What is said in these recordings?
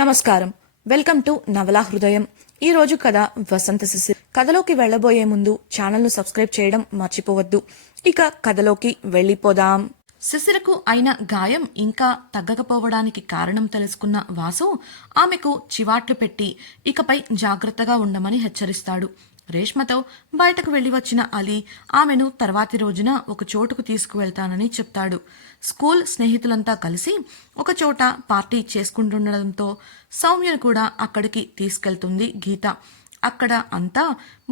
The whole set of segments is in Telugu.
నమస్కారం. వెల్కమ్ టు నవలా హృదయం. ఈ రోజు కథ వసంత శిశిర్. కథలోకి వెళ్లబోయే ముందు ఛానల్ ను సబ్స్క్రైబ్ చేయడం మర్చిపోవద్దు. ఇక కథలోకి వెళ్లిపోదాం. శిశిరకు అయిన గాయం ఇంకా తగ్గకపోవడానికి కారణం తెలుసుకున్న వాసు ఆమెకు చివాట్లు పెట్టి ఇకపై జాగ్రత్తగా ఉండమని హెచ్చరిస్తాడు. రేష్మతో బయటకు వెళ్లి వచ్చిన అలీ ఆమెను తర్వాతి రోజున ఒక చోటుకు తీసుకువెళ్తానని చెప్తాడు. స్కూల్ స్నేహితులంతా కలిసి ఒక చోట పార్టీ చేసుకుంటుండడంతో సౌమ్యను కూడా అక్కడికి తీసుకెళ్తుంది గీత. అక్కడ అంతా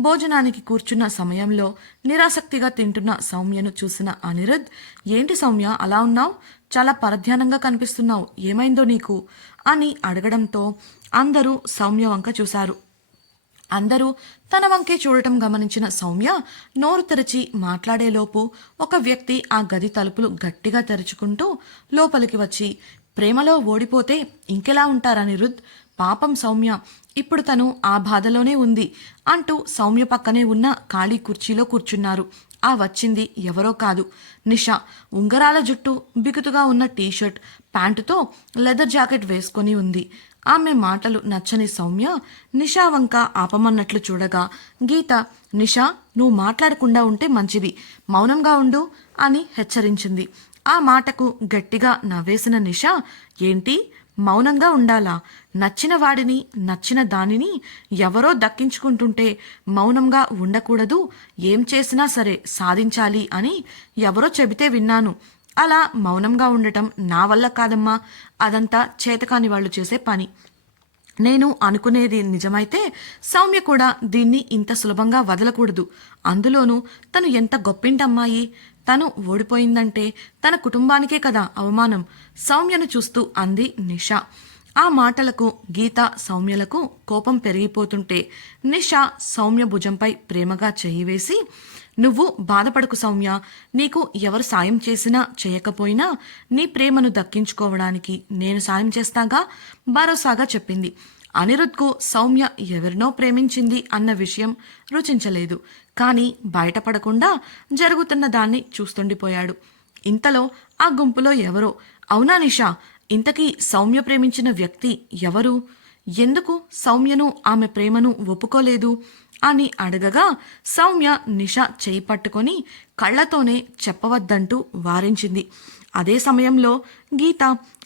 భోజనానికి కూర్చున్న సమయంలో నిరాసక్తిగా తింటున్న సౌమ్యను చూసిన అనిరుద్, ఏంటి సౌమ్య అలా ఉన్నావు? చాలా పరధ్యానంగా కనిపిస్తున్నావు, ఏమైందో నీకు అని అడగడంతో అందరూ సౌమ్య వంక చూశారు. అందరూ తన వంకే చూడటం గమనించిన సౌమ్య నోరు తెరిచి మాట్లాడేలోపు ఒక వ్యక్తి ఆ గది తలుపులు గట్టిగా తెరుచుకుంటూ లోపలికి వచ్చి, ప్రేమలో ఓడిపోతే ఇంకెలా ఉంటారనిరుద్, పాపం సౌమ్య, ఇప్పుడు తను ఆ బాధలోనే ఉంది అంటూ సౌమ్య పక్కనే ఉన్న ఖాళీ కుర్చీలో కూర్చున్నారు. ఆ వచ్చింది ఎవరో కాదు, నిషా. ఉంగరాల జుట్టు, బిగుతుగా ఉన్న టీషర్ట్, ప్యాంటుతో లెదర్ జాకెట్ వేసుకొని ఉంది. ఆమె మాటలు నచ్చని సౌమ్య నిషా వంక ఆపమన్నట్లు చూడగా గీత, నిషా, నువ్వు మాట్లాడకుండా ఉంటే మంచిది, మౌనంగా ఉండు అని హెచ్చరించింది. ఆ మాటకు గట్టిగా నవ్వేసిన నిషా, ఏంటి మౌనంగా ఉండాలా? నచ్చిన వాడిని, నచ్చిన దానిని ఎవరో దక్కించుకుంటుంటే మౌనంగా ఉండకూడదు, ఏం చేసినా సరే సాధించాలి అని ఎవరో చెబితే విన్నాను. అలా మౌనంగా ఉండటం నా వల్ల కాదమ్మా, అదంతా చేతకాని వాళ్ళు చేసే పని. నేను అనుకునేది నిజమైతే సౌమ్య కూడా దీన్ని ఇంత సులభంగా వదలకూడదు. అందులోనూ తను ఎంత గొప్పింటమ్మాయి. తను ఓడిపోయిందంటే తన కుటుంబానికే కదా అవమానం. సౌమ్యను చూస్తూ అంది నిషా. ఆ మాటలకు గీత, సౌమ్యలకు కోపం పెరిగిపోతుంటే నిషా సౌమ్య భుజంపై ప్రేమగా చెయ్యి వేసి, నువ్వు బాధపడకు సౌమ్య, నీకు ఎవరు సాయం చేసినా చేయకపోయినా నీ ప్రేమను దక్కించుకోవడానికి నేను సాయం చేస్తాగా భరోసాగా చెప్పింది. అనిరుద్కు సౌమ్య ఎవరినో ప్రేమించింది అన్న విషయం రుచించలేదు. కానీ బయటపడకుండా జరుగుతున్న దాన్ని చూస్తుండిపోయాడు. ఇంతలో ఆ గుంపులో ఎవరో, అవునా నిషా, ఇంతకీ సౌమ్య ప్రేమించిన వ్యక్తి ఎవరు? ఎందుకు సౌమ్యను ఆమె ప్రేమను ఒప్పుకోలేదు అని అడగగా సౌమ్య నిషా చేయి పట్టుకొని కళ్లతోనే చెప్పవద్దంటూ వారించింది. అదే సమయంలో గీత,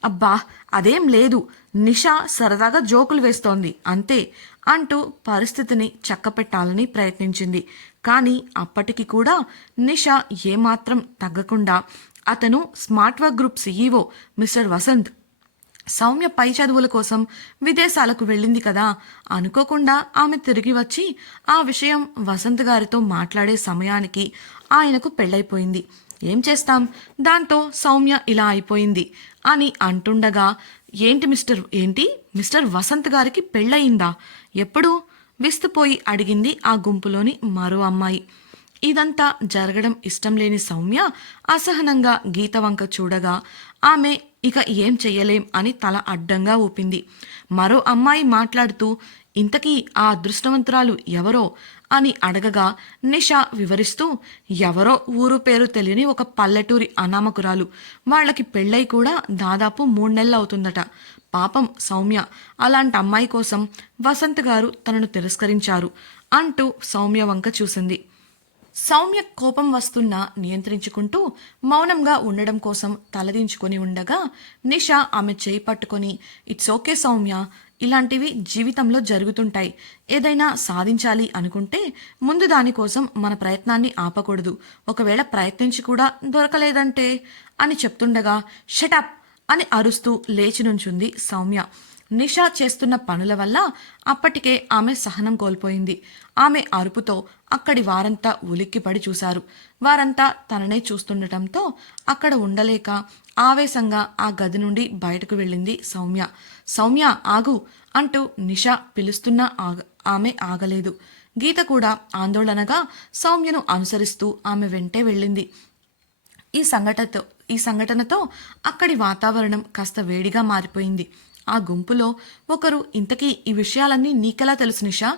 అబ్బా అదేం లేదు, నిషా సరదాగా జోకులు వేస్తోంది అంతే అంటూ పరిస్థితిని చక్కపెట్టాలని ప్రయత్నించింది. కానీ అప్పటికి కూడా నిషా ఏమాత్రం తగ్గకుండా, అతను smart work group CEO mister Vasanth. Soumya పై చదువుల కోసం విదేశాలకు వెళ్ళింది కదా, అనుకోకుండా ఆమె తిరిగి వచ్చి ఆ విషయం వసంత్ గారితో మాట్లాడే సమయానికి ఆయనకు పెళ్ళైపోయింది. ఏం చేస్తాం, దాంతో సౌమ్య ఇలా అయిపోయింది అని అంటుండగా, ఏంటి మిస్టర్ వసంత్ గారికి పెళ్ళయిందా? ఎప్పుడు? విస్తుపోయి అడిగింది ఆ గుంపులోని మరో అమ్మాయి. ఇదంతా జరగడం ఇష్టం లేని సౌమ్య అసహనంగా గీత వంక చూడగా ఆమె ఇక ఏం చెయ్యలేం అని తల అడ్డంగా ఊపింది. మరో అమ్మాయి మాట్లాడుతూ, ఇంతకీ ఆ అదృష్టవంతురాలు ఎవరో అని అడగగా నిషా వివరిస్తూ, ఎవరో ఊరు పేరు తెలియని ఒక పల్లెటూరి అనామకురాలు, వాళ్ళకి పెళ్ళై కూడా దాదాపు 3 నెలలు అవుతుందట. పాపం సౌమ్య, అలాంటి అమ్మాయి కోసం వసంత్ గారు తనను తిరస్కరించారు అంటూ సౌమ్య వంక చూసింది. సౌమ్య కోపం వస్తున్నా నియంత్రించుకుంటూ మౌనంగా ఉండడం కోసం తలదించుకొని ఉండగా నిషా ఆమె చేయి పట్టుకొని, ఇట్స్ ఓకే సౌమ్య, ఇలాంటివి జీవితంలో జరుగుతుంటాయి. ఏదైనా సాధించాలి అనుకుంటే ముందు దానికోసం మన ప్రయత్నాన్ని ఆపకూడదు. ఒకవేళ ప్రయత్నించి కూడా దొరకలేదంటే అని చెప్తుండగా, షటప్ అని అరుస్తూ లేచి నుంచుంది సౌమ్య. నిషా చేస్తున్న పనుల వల్ల అప్పటికే ఆమె సహనం కోల్పోయింది. ఆమె అరుపుతో అక్కడి వారంతా ఉలిక్కిపడి చూశారు. వారంతా తననే చూస్తుండటంతో అక్కడ ఉండలేక ఆవేశంగా ఆ గది నుండి బయటకు వెళ్ళింది సౌమ్య. సౌమ్య ఆగు అంటూ నిషా పిలుస్తున్నా ఆమె ఆగలేదు. గీత కూడా ఆందోళనగా సౌమ్యను అనుసరిస్తూ ఆమె వెంటే వెళ్ళింది. ఈ సంఘటనతో అక్కడి వాతావరణం కాస్త వేడిగా మారిపోయింది. ఆ గుంపులో ఒకరు, ఇంతకీ ఈ విషయాలన్నీ నీకెలా తెలుసు నిషా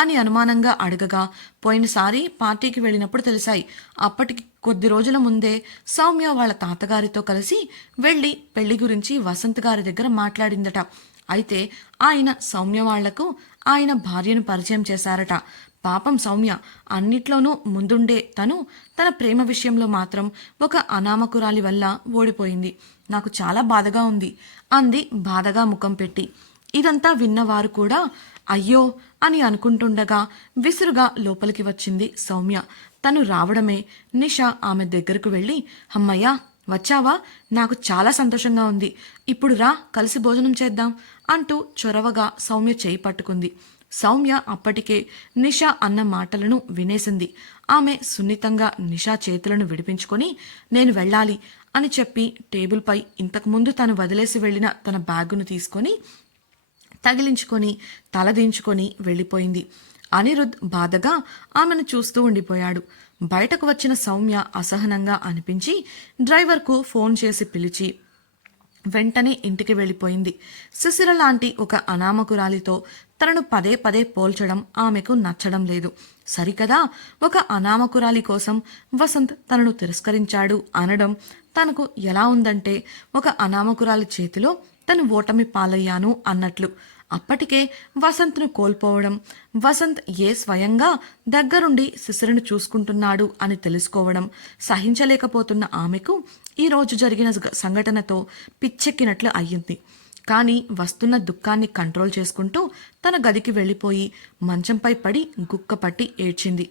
అని అనుమానంగా అడగగా, పోయినసారి పార్టీకి వెళ్ళినప్పుడు తెలిసాయి. అప్పటికి కొద్ది రోజుల ముందే సౌమ్య వాళ్ళ తాతగారితో కలిసి వెళ్ళి పెళ్లి గురించి వసంత్ గారి దగ్గర మాట్లాడిందట. అయితే ఆయన సౌమ్య వాళ్లకు ఆయన భార్యను పరిచయం చేశారట. పాపం సౌమ్య అన్నిట్లోనూ ముందుండే తన ప్రేమ విషయంలో మాత్రం ఒక అనామకురాలి వల్ల ఓడిపోయింది. నాకు చాలా బాధగా ఉంది అంది బాధగా ముఖం పెట్టి. ఇదంతా విన్నవారు కూడా అయ్యో అని అనుకుంటుండగా విసురుగా లోపలికి వచ్చింది సౌమ్య. తను రావడమే నిష ఆమె దగ్గరకు వెళ్ళి, అమ్మయ్యా వచ్చావా, నాకు చాలా సంతోషంగా ఉంది, ఇప్పుడు రా కలిసి భోజనం చేద్దాం అంటూ చొరవగా సౌమ్య చేయి పట్టుకుంది. సౌమ్య అప్పటికే నిషా అన్న మాటలను వినేసింది. ఆమె సున్నితంగా నిషా చేతులను విడిపించుకొని నేను వెళ్ళాలి అని చెప్పి టేబుల్పై ఇంతకుముందు తను వదిలేసి వెళ్లిన తన బ్యాగును తీసుకొని తగిలించుకొని తలదించుకొని వెళ్ళిపోయింది. అనిరుద్ బాధగా ఆమెను చూస్తూ ఉండిపోయాడు. బయటకు వచ్చిన సౌమ్య అసహనంగా అనిపించి డ్రైవర్కు ఫోన్ చేసి పిలిచి వెంటనే ఇంటికి వెళ్ళిపోయింది. శిశిర లాంటి ఒక అనామకురాలితో తనను పదే పదే పోల్చడం ఆమెకు నచ్చడం లేదు. సరికదా, ఒక అనామకురాలి కోసం వసంత్ తనను తిరస్కరించాడు అనడం తనకు ఎలా ఉందంటే ఒక అనామకురాలి చేతిలో తను ఓటమి పాలయ్యాను అన్నట్లు. అప్పటికే వసంత్ను కోల్పోవడం, వసంత్ స్వయంగా దగ్గరుండి శిశిరను చూసుకుంటున్నాడు అని తెలుసుకోవడం సహించలేకపోతున్న ఆమెకు ఈరోజు జరిగిన సంఘటనతో పిచ్చెక్కినట్లు అయ్యింది. కానీ వస్తున్న దుఃఖాన్ని కంట్రోల్ చేసుకుంటూ తన గదికి వెళ్ళిపోయి మంచంపై పడి గుక్కపట్టి ఏడ్చింది.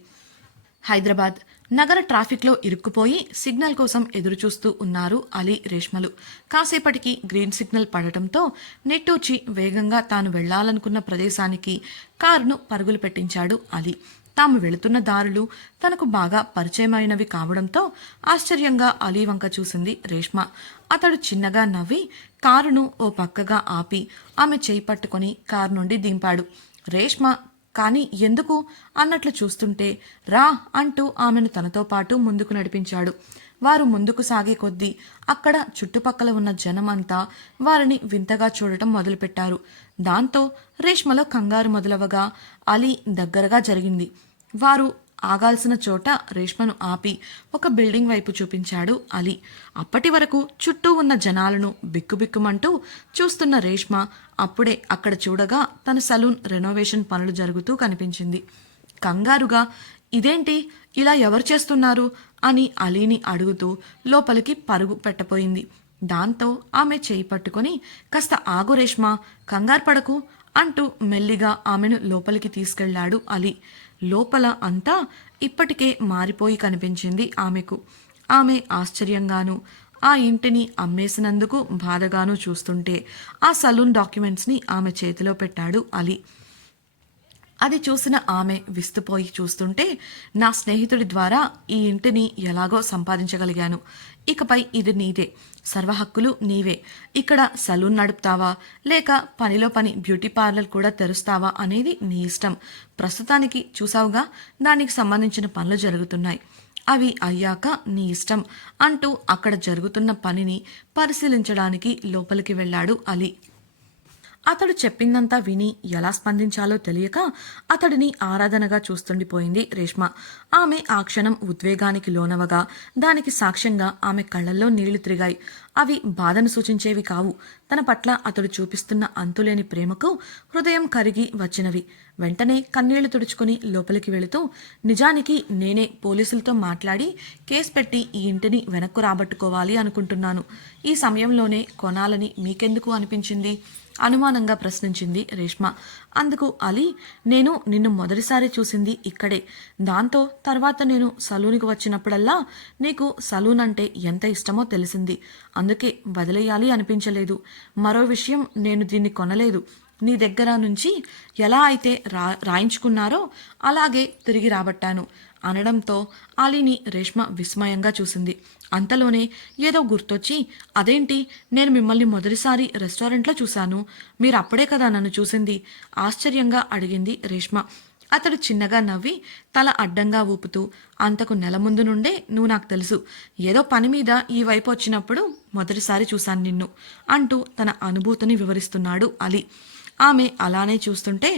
హైదరాబాద్ నగర ట్రాఫిక్లో ఇరుక్కుపోయి సిగ్నల్ కోసం ఎదురుచూస్తూ ఉన్నారు అలీ, రేష్మలు. కాసేపటికి గ్రీన్ సిగ్నల్ పడటంతో నెట్టూచి వేగంగా తాను వెళ్లాలనుకున్న ప్రదేశానికి కారును పరుగులు పెట్టించాడు అలీ. తాము వెళుతున్న దారులు తనకు బాగా పరిచయమైనవి కావడంతో ఆశ్చర్యంగా అలీ వంక చూసింది రేష్మ. అతడు చిన్నగా నవ్వి కారును ఓ పక్కగా ఆపి ఆమె చేయి పట్టుకొని కారు నుండి దింపాడు. రేష్మ కానీ ఎందుకు అన్నట్లు చూస్తుంటే రా అంటూ ఆమెను తనతో పాటు ముందుకు నడిపించాడు. వారు ముందుకు సాగే కొద్దీ అక్కడ చుట్టుపక్కల ఉన్న జనమంతా వారిని వింతగా చూడటం మొదలుపెట్టారు. దాంతో రేష్మలో కంగారు మొదలవగా అలీ దగ్గరగా జరిగింది. వారు ఆగాల్సిన చోట రేష్మను ఆపి ఒక బిల్డింగ్ వైపు చూపించాడు అలీ. అప్పటి వరకు చుట్టూ ఉన్న జనాలను బిక్కుబిక్కుమంటూ చూస్తున్న రేష్మ అప్పుడే అక్కడ చూడగా తన సలూన్ రెనోవేషన్ పనులు జరుగుతూ కనిపించింది. కంగారుగా ఇదేంటి ఇలా ఎవరు చేస్తున్నారు అని అలీని అడుగుతూ లోపలికి పరుగు పెట్టబోయింది. దాంతో ఆమె చేయి పట్టుకొని కాస్త ఆగు రేష్మ, కంగారు పడకు అంటూ మెల్లిగా ఆమెను లోపలికి తీసుకెళ్లాడు అలీ. లోపల అంతా ఇప్పటికే మారిపోయి కనిపించింది ఆమెకు. ఆమె ఆశ్చర్యంగానూ ఆ ఇంటిని అమ్మేసినందుకు బాధగానూ చూస్తుంటే ఆ సలూన్ డాక్యుమెంట్స్ని ఆమె చేతిలో పెట్టాడు అలీ. అది చూసిన ఆమె విస్తుపోయి చూస్తుంటే నా స్నేహితుడి ద్వారా ఈ ఇంటిని ఎలాగో సంపాదించగలిగాను, ఇకపై ఇది నీదే, సర్వహక్కులు నీవే, ఇక్కడ సలూన్ నడుపుతావా లేక పనిలో పని బ్యూటీ పార్లర్ కూడా తెరుస్తావా అనేది నీ ఇష్టం, ప్రస్తుతానికి చూసావుగా దానికి సంబంధించిన పనులు జరుగుతున్నాయి, అవి అయ్యాక నీ ఇష్టం అంటూ అక్కడ జరుగుతున్న పనిని పరిశీలించడానికి లోపలికి వెళ్ళాడు అలీ. అతడు చెప్పిందంతా విని ఎలా స్పందించాలో తెలియక అతడిని ఆరాధనగా చూస్తుండిపోయింది రేష్మ. ఆమె ఆ క్షణం ఉద్వేగానికి లోనవగా దానికి సాక్ష్యంగా ఆమె కళ్లల్లో నీళ్లు తిరిగాయి. అవి బాధను సూచించేవి కావు. తన పట్ల అతడు చూపిస్తున్న అంతులేని ప్రేమకు హృదయం కరిగి వచ్చినవి. వెంటనే కన్నీళ్లు తుడుచుకుని లోపలికి వెళుతూ నిజానికి నేనే పోలీసులతో మాట్లాడి కేసు పెట్టి ఈ ఇంటిని వెనక్కు రాబట్టుకోవాలి అనుకుంటున్నాను. ఈ సమయంలోనే కొనాలని మీకెందుకు అనిపించింది అనుమానంగా ప్రశ్నించింది రేష్మ. అందుకు అలీ, నేను నిన్ను మొదటిసారి చూసింది ఇక్కడే, దాంతో తర్వాత నేను సలూన్కి వచ్చినప్పుడల్లా నీకు సలూన్ అంటే ఎంత ఇష్టమో తెలిసింది, అందుకే వదిలేయాలి అనిపించలేదు. మరో విషయం, నేను దీన్ని కొనలేదు, నీ దగ్గర నుంచి ఎలా అయితే రాయించుకున్నారో అలాగే తిరిగి రాబట్టాను అనడంతో అలీని రేష్మ విస్మయంగా చూసింది. అంతలోనే ఏదో గుర్తొచ్చి, అదేంటి, నేను మిమ్మల్ని మొదటిసారి రెస్టారెంట్లో చూశాను, మీరు అప్పుడే కదా నన్ను చూసింది ఆశ్చర్యంగా అడిగింది రేష్మ. అతడు చిన్నగా నవ్వి తల అడ్డంగా ఊపుతూ, అంతకు నెల ముందు నుండే నువ్వు నాకు తెలుసు, ఏదో పని మీద ఈ వైపు వచ్చినప్పుడు మొదటిసారి చూశాను నిన్ను అంటూ తన అనుభూతిని వివరిస్తున్నాడు అలీ. ఆమె అలానే చూస్తుంటే,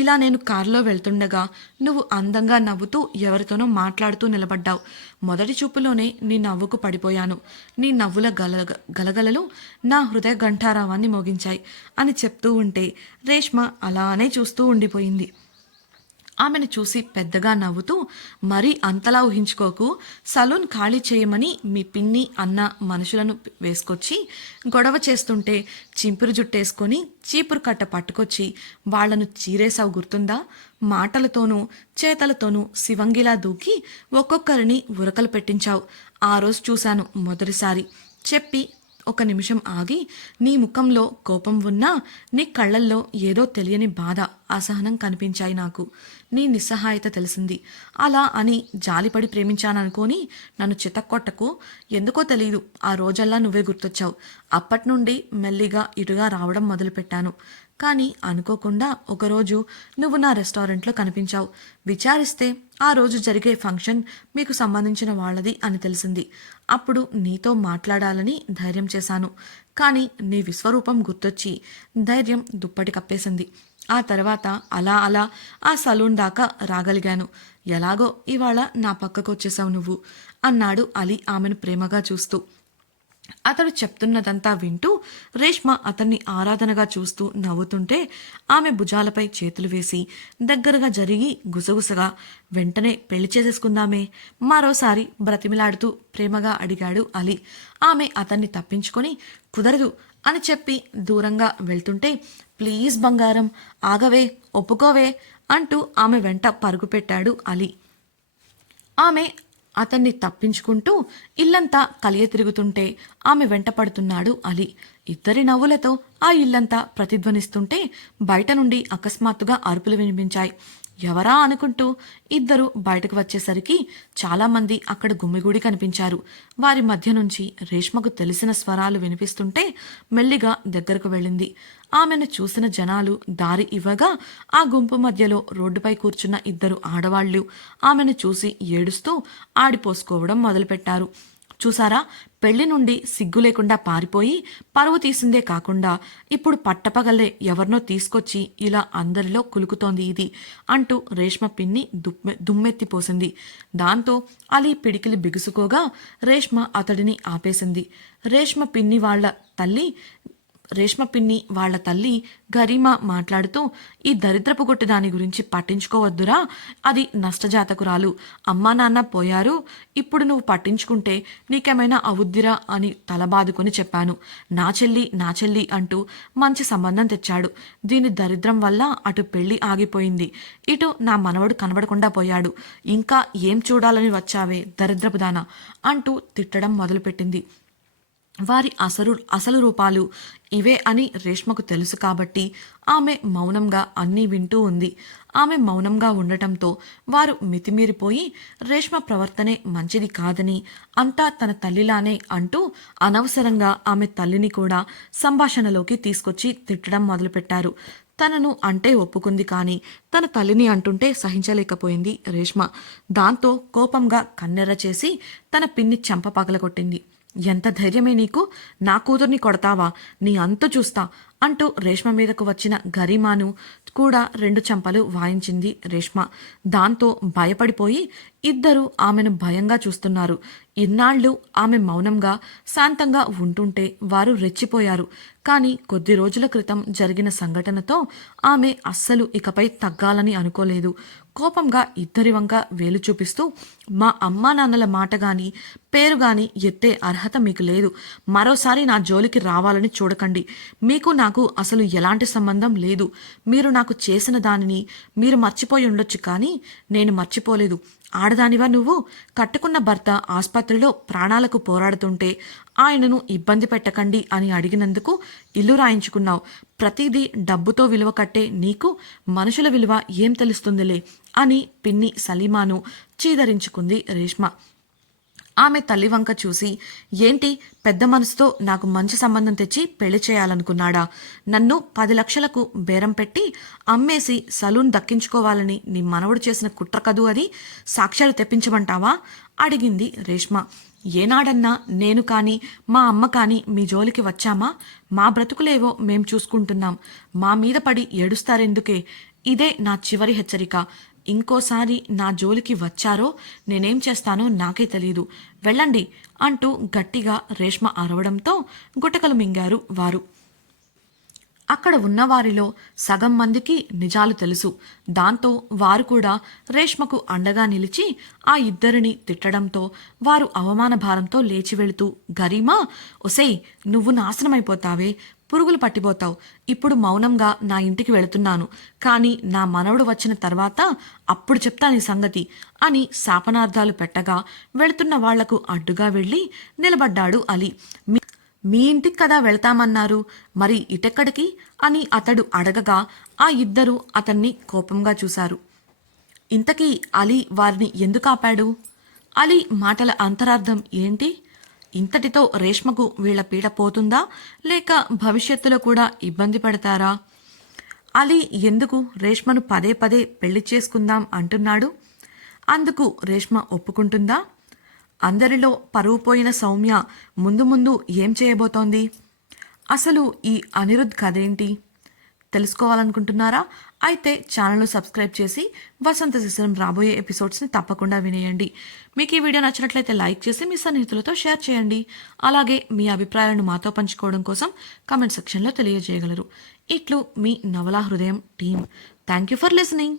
ఇలా నేను కారులో వెళ్తుండగా నువ్వు అందంగా నవ్వుతూ ఎవరితోనో మాట్లాడుతూ నిలబడ్డావు. మొదటి చూపులోనే నీ నవ్వుకు పడిపోయాను. నీ నవ్వుల గలగలలు నా హృదయ ఘంటారావాన్ని మోగించాయి అని చెప్తూ ఉంటే రేష్మ అలానే చూస్తూ ఉండిపోయింది. ఆమెను చూసి పెద్దగా నవ్వుతూ, మరీ అంతలా ఊహించుకోకు, సలూన్ ఖాళీ చేయమని మీ పిన్ని అన్న మనుషులను వేసుకొచ్చి గొడవ చేస్తుంటే చింపురు జుట్టేసుకొని చీపురు కట్ట పట్టుకొచ్చి వాళ్లను చీరేసావు గుర్తుందా? మాటలతోనూ చేతలతోనూ శివంగిలా దూకి ఒక్కొక్కరిని ఉరకలు పెట్టించావు. ఆ రోజు చూశాను మొదటిసారి చెప్పి ఒక నిమిషం ఆగి, నీ ముఖంలో కోపం ఉన్నా నీ కళ్ళల్లో ఏదో తెలియని బాధ, అసహనం కనిపించాయి నాకు. నీ నిస్సహాయత తెలిసింది. అలా అని జాలిపడి ప్రేమించాననుకోని నన్ను చితక్కొట్టకు. ఎందుకో తెలీదు, ఆ రోజల్లా నువ్వే గుర్తొచ్చావు. అప్పట్నుండి మెల్లిగా ఇటుగా రావడం మొదలుపెట్టాను. కానీ అనుకోకుండా ఒకరోజు నువ్వు నా రెస్టారెంట్లో కనిపించావు. విచారిస్తే ఆ రోజు జరిగే ఫంక్షన్ మీకు సంబంధించిన వాళ్ళది అని తెలిసింది. అప్పుడు నీతో మాట్లాడాలని ధైర్యం చేశాను. కానీ నీ విశ్వరూపం గుర్తొచ్చి ధైర్యం దుప్పటి కప్పేసింది. ఆ తర్వాత అలా అలా ఆ సలూన్ దాకా రాగలిగాను. ఎలాగో ఇవాళ నా పక్కకు వచ్చేసావు నువ్వు అన్నాడు అలీ ఆమెను ప్రేమగా చూస్తూ. అతడు చెప్తున్నదంతా వింటూ రేష్మ అతన్ని ఆరాధనగా చూస్తూ నవ్వుతుంటే ఆమె భుజాలపై చేతులు వేసి దగ్గరగా జరిగి గుసగుసగా, వెంటనే పెళ్లి చేసేసుకుందామే మరోసారి బ్రతిమిలాడుతూ ప్రేమగా అడిగాడు అలీ. ఆమె అతన్ని తప్పించుకొని కుదరదు అని చెప్పి దూరంగా వెళ్తుంటే, ప్లీజ్ బంగారం ఆగవే, ఒప్పుకోవే అంటూ ఆమె వెంట పరుగుపెట్టాడు అలీ. ఆమె అతన్ని తప్పించుకుంటూ ఇల్లంతా కలియ తిరుగుతుంటే ఆమె వెంట పడుతున్నాడు అలీ. ఇద్దరి నవ్వులతో ఆ ఇల్లంతా ప్రతిధ్వనిస్తుంటే బయట నుండి అకస్మాత్తుగా అరుపులు వినిపించాయి. ఎవరా అనుకుంటూ ఇద్దరు బయటకు వచ్చేసరికి చాలామంది అక్కడ గుమ్మిగూడి కనిపించారు. వారి మధ్య నుంచి రేష్మకు తెలిసిన స్వరాలు వినిపిస్తుంటే మెల్లిగా దగ్గరకు వెళ్ళింది. ఆమెను చూసిన జనాలు దారి ఇవ్వగా ఆ గుంపు మధ్యలో రోడ్డుపై కూర్చున్న ఇద్దరు ఆడవాళ్లు ఆమెను చూసి ఏడుస్తూ ఆడిపోసుకోవడం మొదలుపెట్టారు. చూసారా, పెళ్లి నుండి సిగ్గు లేకుండా పారిపోయి పరువు తీసిందే కాకుండా ఇప్పుడు పట్టపగలే ఎవరినో తీసుకొచ్చి ఇలా అందరిలో కులుకుతోంది ఇది అంటూ రేష్మ పిన్ని దుమ్మెత్తిపోసింది. దాంతో అలీ పిడికిలి బిగుసుకోగా రేష్మ అతడిని ఆపేసింది. రేష్మ పిన్ని వాళ్ళ తల్లి గరిమా మాట్లాడుతూ, ఈ దరిద్రపు కొట్టి దాని గురించి పట్టించుకోవద్దురా, అది నష్టజాతకురాలు. అమ్మా నాన్న పోయారు, ఇప్పుడు నువ్వు పట్టించుకుంటే నీకేమైనా అవుద్దిరా అని తలబాదుకొని చెప్పాను. నా చెల్లి అంటూ మంచి సంబంధం తెచ్చాడు. దీని దరిద్రం వల్ల అటు పెళ్లి ఆగిపోయింది, ఇటు నా మనవడు కనబడకుండా పోయాడు. ఇంకా ఏం చూడాలని వచ్చావే దరిద్రపుదానా అంటూ తిట్టడం మొదలుపెట్టింది. వారి అసలు రూపాలు ఇవే అని రేష్మకు తెలుసు కాబట్టి ఆమె మౌనంగా అన్నీ వింటూ ఉంది. ఆమె మౌనంగా ఉండటంతో వారు మితిమీరిపోయి రేష్మ ప్రవర్తనే మంచిది కాదని, అంతా తన తల్లిలానే అంటూ అనవసరంగా ఆమె తల్లిని కూడా సంభాషణలోకి తీసుకొచ్చి తిట్టడం మొదలుపెట్టారు. తనను అంటే ఒప్పుకుంది, కానీ తన తల్లిని అంటుంటే సహించలేకపోయింది రేష్మ. దాంతో కోపంగా కన్నెర్ర చేసి తన పిన్ని చెంప పగలగొట్టింది. ఎంత ధైర్యమే నీకు, నా కూతుర్ని కొడతావా, నీ అంతు చూస్తా అంటూ రేష్మ మీదకు వచ్చిన గరిమాను కూడా 2 చెంపలు వాయించింది రేష్మ. దాంతో భయపడిపోయి ఇద్దరు ఆమెను భయంగా చూస్తున్నారు. ఇన్నాళ్లు ఆమె మౌనంగా శాంతంగా ఉంటుంటే వారు రెచ్చిపోయారు. కానీ కొద్ది రోజుల క్రితం జరిగిన సంఘటనతో ఆమె అస్సలు ఇకపై తగ్గాలని అనుకోలేదు. కోపంగా ఇద్దరి వంక వేలు చూపిస్తూ, మా అమ్మా నాన్నల మాట గాని పేరు గాని ఎత్తే అర్హత మీకు లేదు. మరోసారి నా జోలికి రావాలని చూడకండి. మీకు నాకు అసలు ఎలాంటి సంబంధం లేదు. మీరు నాకు చేసిన దానిని మీరు మర్చిపోయి ఉండొచ్చు, కానీ నేను మర్చిపోలేదు. ఆడదానివా నువ్వు? కట్టుకున్న భర్త ఆసుపత్రిలో ప్రాణాలకు పోరాడుతుంటే ఆయనను ఇబ్బంది పెట్టకండి అని అడిగినందుకు ఇల్లు రాయించుకున్నావు. ప్రతిదీ డబ్బుతో విలువ కట్టే నీకు మనుషుల విలువ ఏం తెలుస్తుందిలే అని పిన్ని సలీమాను చీదరించుకుంది రేష్మ. ఆమె తల్లి వంక చూసి, ఏంటి పెద్ద మనసుతో నాకు మంచి సంబంధం తెచ్చి పెళ్లి చేయాలనుకున్నాడా? నన్ను 10 లక్షలకు బేరం పెట్టి అమ్మేసి సలూన్ దక్కించుకోవాలని నీ మనవడు చేసిన కుట్ర కదూ అది? సాక్ష్యాలు తెప్పించమంటావా? అడిగింది రేష్మ. ఏనాడన్నా నేను కానీ మా అమ్మ కానీ మీ జోలికి వచ్చామా? మా బ్రతుకులేవో మేం చూసుకుంటున్నాం. మా మీద పడి ఏడుస్తారెందుకే? ఇదే నా చివరి హెచ్చరిక. ఇంకోసారి నా జోలికి వచ్చారో నేనేం చేస్తానో నాకే తెలీదు. వెళ్ళండి అంటూ గట్టిగా రేష్మ అరవడంతో గుటకలు మింగారు వారు. అక్కడ ఉన్నవారిలో సగం మందికి నిజాలు తెలుసు. దాంతో వారు కూడా రేష్మకు అండగా నిలిచి ఆ ఇద్దరిని తిట్టడంతో వారు అవమాన భారంతో లేచి వెళుతూ, గరీమా, ఒసేయ్, నువ్వు నాశనమైపోతావే, పురుగులు పట్టిపోతావు. ఇప్పుడు మౌనంగా నా ఇంటికి వెళుతున్నాను. కానీ నా మనవడు వచ్చిన తర్వాత అప్పుడు చెప్తా నీ సంగతి అని శాపనార్థాలు పెట్టగా వెళుతున్న వాళ్లకు అడ్డుగా వెళ్లి నిలబడ్డాడు అలీ. మీ ఇంటికి కదా వెళ్తామన్నారు, మరి ఇటెక్కడికి అని అతడు అడగగా ఆ ఇద్దరూ అతన్ని కోపంగా చూశారు. ఇంతకీ అలీ వారిని ఎందుకు ఆపాడు? అలీ మాటల అంతరార్థం ఏంటి? ఇంతటితో రేష్మకు వీళ్ల పీడ పోతుందా, లేక భవిష్యత్తులో కూడా ఇబ్బంది పడతారా? అలీ ఎందుకు రేష్మను పదే పదే పెళ్లి చేసుకుందాం అంటున్నాడు? అందుకు రేష్మ ఒప్పుకుంటుందా? అందరిలో పరువు పోయిన సౌమ్య ముందు ముందు ఏం చేయబోతోంది? అసలు ఈ అనిరుద్ కథేంటి తెలుసుకోవాలనుకుంటున్నారా? అయితే ఛానల్ను సబ్స్క్రైబ్ చేసి వసంత శిశిరం రాబోయే ఎపిసోడ్స్ని తప్పకుండా వినేయండి. మీకు ఈ వీడియో నచ్చినట్లయితే లైక్ చేసి మీ సన్నిహితులతో షేర్ చేయండి. అలాగే మీ అభిప్రాయాలను మాతో పంచుకోవడం కోసం కామెంట్ సెక్షన్లో తెలియజేయగలరు. ఇట్లు మీ నవలా హృదయం team. Thank you for listening.